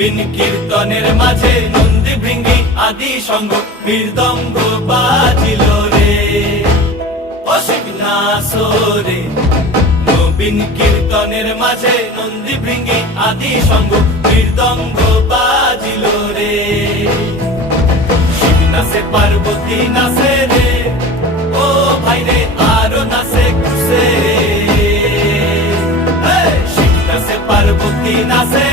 নবীন কীর্তনের মাঝে নন্দী ভৃঙ্গি আদি সঙ্গ মৃদঙ্গ বাজিল রে, অসিক নাচো রে। নবীন কীর্তনের মাঝে নন্দী ভৃঙ্গি আদি সঙ্গ মৃদঙ্গ বাজিল রে। শিব নাচে পার্বতী নাচে রে, ও ভাই রে আরো নাচে খুশে। শিব নাচে পার্বতী নাচে